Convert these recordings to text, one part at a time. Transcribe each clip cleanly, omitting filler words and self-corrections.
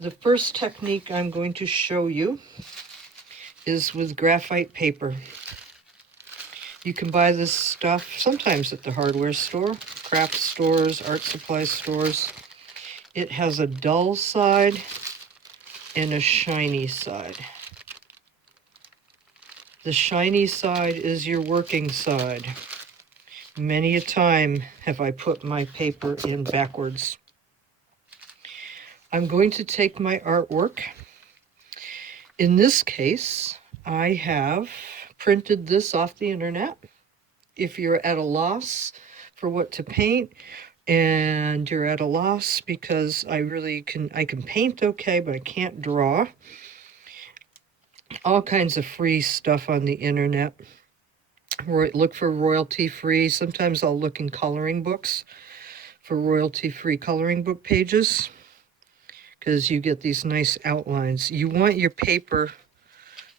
The first technique I'm going to show you is with graphite paper. You can buy this stuff sometimes at the hardware store, craft stores, art supply stores. It has a dull side and a shiny side. The shiny side is your working side. Many a time have I put my paper in backwards. I'm going to take my artwork. In this case, I have printed this off the internet. If you're at a loss for what to paint, and you're at a loss because I can paint okay, but I can't draw. All kinds of free stuff on the internet. Look for royalty free. Sometimes I'll look in coloring books for royalty free coloring book pages, because you get these nice outlines. You want your paper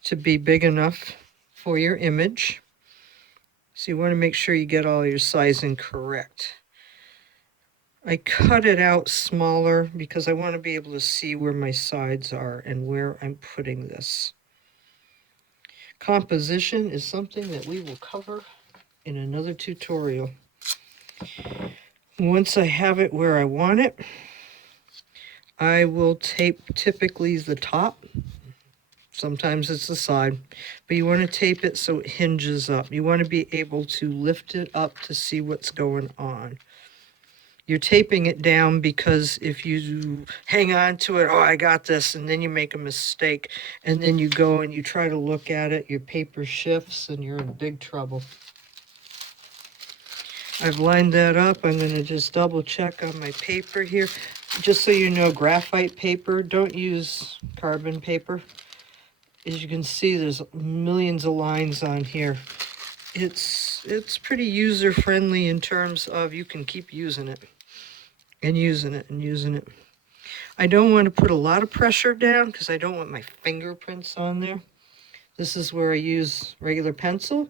to be big enough for your image. So you want to make sure you get all your sizing correct. I cut it out smaller because I want to be able to see where my sides are and where I'm putting this. Composition is something that we will cover in another tutorial. Once I have it where I want it, I will tape typically the top. Sometimes it's the side, but you want to tape it so it hinges up. You want to be able to lift it up to see what's going on. You're taping it down because if you hang on to it, oh, I got this, and then you make a mistake, and then you go and you try to look at it, your paper shifts, and you're in big trouble. I've lined that up. I'm going to just double check on my paper here. Just so you know, graphite paper, don't use carbon paper. As you can see, there's millions of lines on here. It's pretty user-friendly in terms of you can keep using it and using it and using it. I don't want to put a lot of pressure down because I don't want my fingerprints on there. This is where I use regular pencil.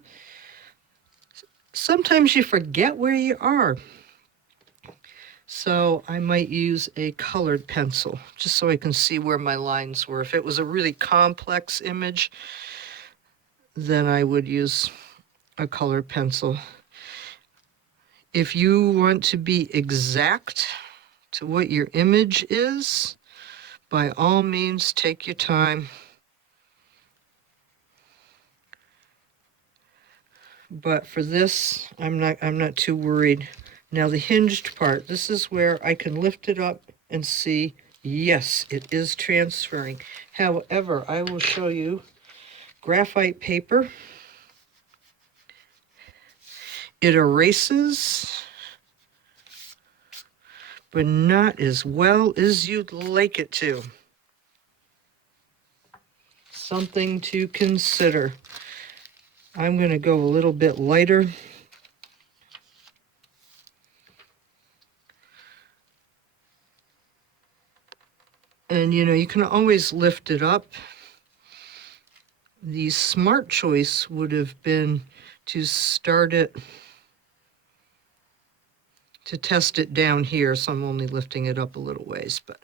Sometimes you forget where you are. So I might use a colored pencil just so I can see where my lines were. If it was a really complex image, then I would use a colored pencil. If you want to be exact to what your image is, by all means, take your time. But for this, I'm not too worried. Now the hinged part, this is where I can lift it up and see, yes, it is transferring. However, I will show you graphite paper. It erases, but not as well as you'd like it to. Something to consider. I'm going to go a little bit lighter. And you know, you can always lift it up. The smart choice would have been to start it, to test it down here. So I'm only lifting it up a little ways, but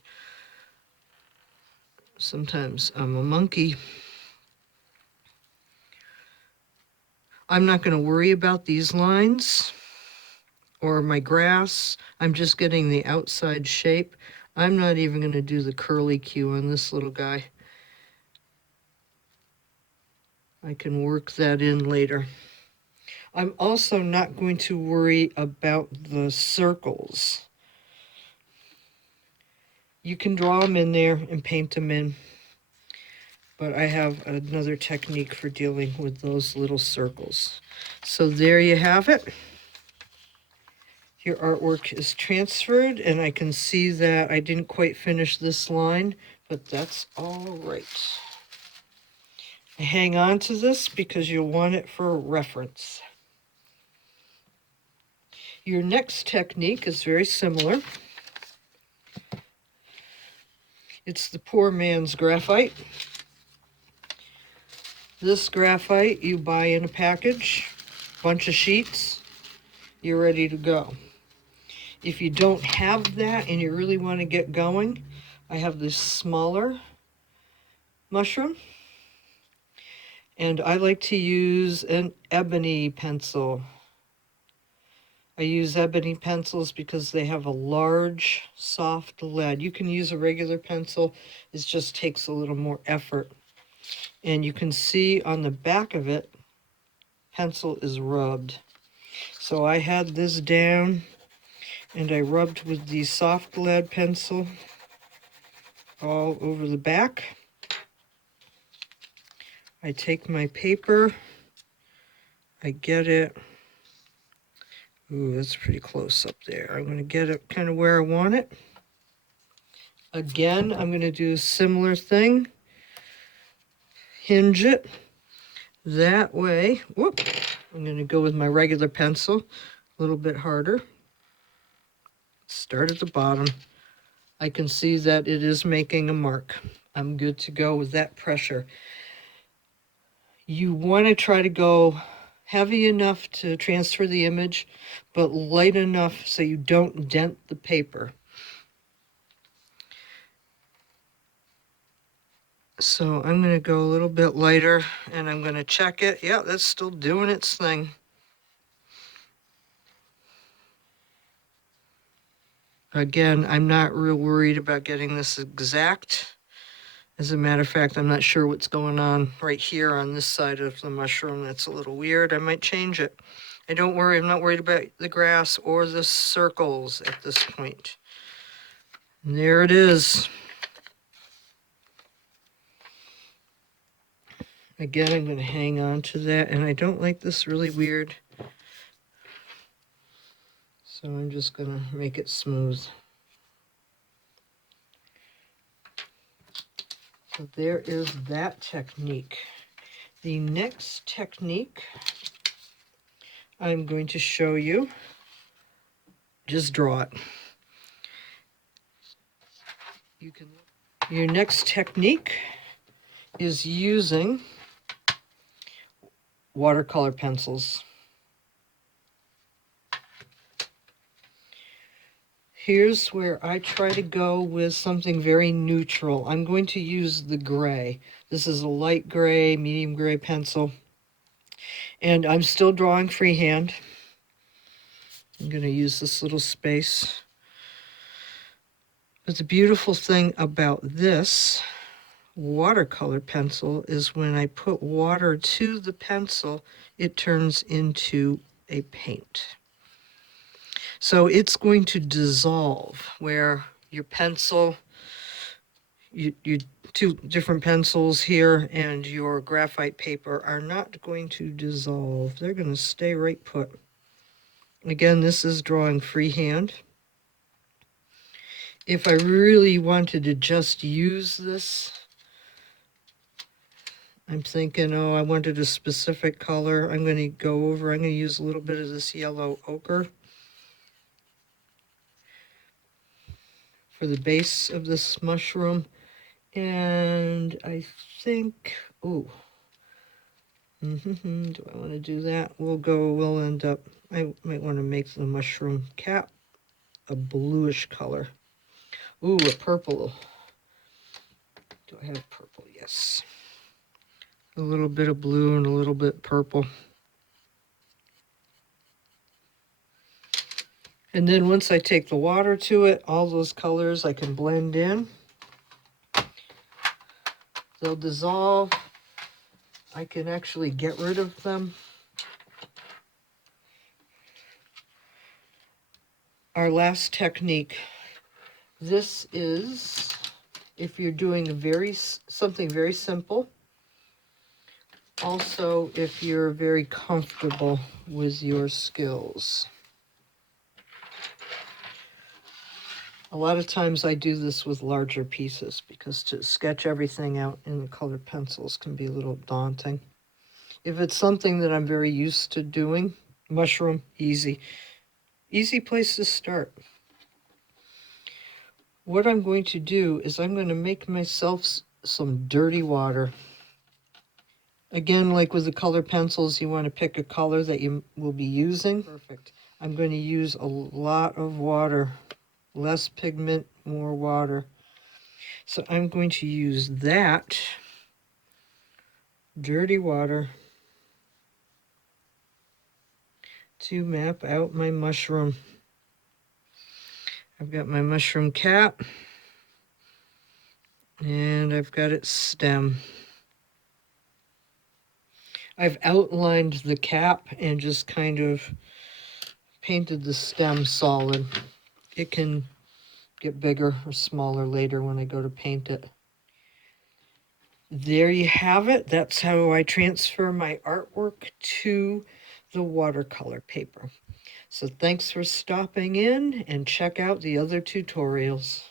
sometimes I'm a monkey. I'm not going to worry about these lines or my grass. I'm just getting the outside shape. I'm not even going to do the curly Q on this little guy. I can work that in later. I'm also not going to worry about the circles. You can draw them in there and paint them in, but I have another technique for dealing with those little circles. So there you have it. Your artwork is transferred, and I can see that I didn't quite finish this line, but that's all right. Hang on to this because you'll want it for reference. Your next technique is very similar. It's the poor man's graphite. This graphite you buy in a package, bunch of sheets, you're ready to go. If you don't have that and you really want to get going, I have this smaller mushroom, and I like to use an ebony pencil. I use ebony pencils because they have a large, soft lead. You can use a regular pencil, it just takes a little more effort. And you can see on the back of it, pencil is rubbed. So I had this down, and I rubbed with the soft lead pencil all over the back. I take my paper, I get it. Ooh, that's pretty close up there. I'm going to get it kind of where I want it. Again, I'm going to do a similar thing. Hinge it. That way, whoop, I'm going to go with my regular pencil, a little bit harder. Start at the bottom. I can see that it is making a mark. I'm good to go with that pressure. You want to try to go heavy enough to transfer the image, but light enough so you don't dent the paper. So I'm going to go a little bit lighter, and I'm going to check it. Yeah, that's still doing its thing. Again, I'm not real worried about getting this exact. As a matter of fact, I'm not sure what's going on right here on this side of the mushroom. That's a little weird. I might change it. Don't worry, I'm not worried about the grass or the circles at this point. And there it is. Again, I'm going to hang on to that, and I don't like this really weird. So I'm just going to make it smooth. So there is that technique. The next technique I'm going to show you, just draw it. Your next technique is using watercolor pencils. Here's where I try to go with something very neutral. I'm going to use the gray. This is a light gray, medium gray pencil. And I'm still drawing freehand. I'm going to use this little space. But the beautiful thing about this watercolor pencil is when I put water to the pencil, it turns into a paint. So it's going to dissolve where your pencil, you two different pencils here and your graphite paper are not going to dissolve. They're going to stay right put. Again, this is drawing freehand. If I really wanted to just use this, I'm thinking, oh, I wanted a specific color. I'm going to use a little bit of this yellow ochre for the base of this mushroom. And I think, do I want to do that? We'll end up, I might want to make the mushroom cap a bluish color. Ooh, a purple. Do I have purple? Yes. A little bit of blue and a little bit purple. And then once I take the water to it, all those colors I can blend in. They'll dissolve. I can actually get rid of them. Our last technique. This is if you're doing something very simple. Also, if you're very comfortable with your skills. A lot of times I do this with larger pieces because to sketch everything out in the colored pencils can be a little daunting. If it's something that I'm very used to doing, mushroom, easy. Easy place to start. What I'm going to do is I'm going to make myself some dirty water. Again, like with the color pencils, you want to pick a color that you will be using. Perfect. I'm going to use a lot of water. Less pigment, more water. So I'm going to use that dirty water to map out my mushroom. I've got my mushroom cap and I've got its stem. I've outlined the cap and just kind of painted the stem solid. It can get bigger or smaller later when I go to paint it. There you have it. That's how I transfer my artwork to the watercolor paper. So thanks for stopping in and check out the other tutorials.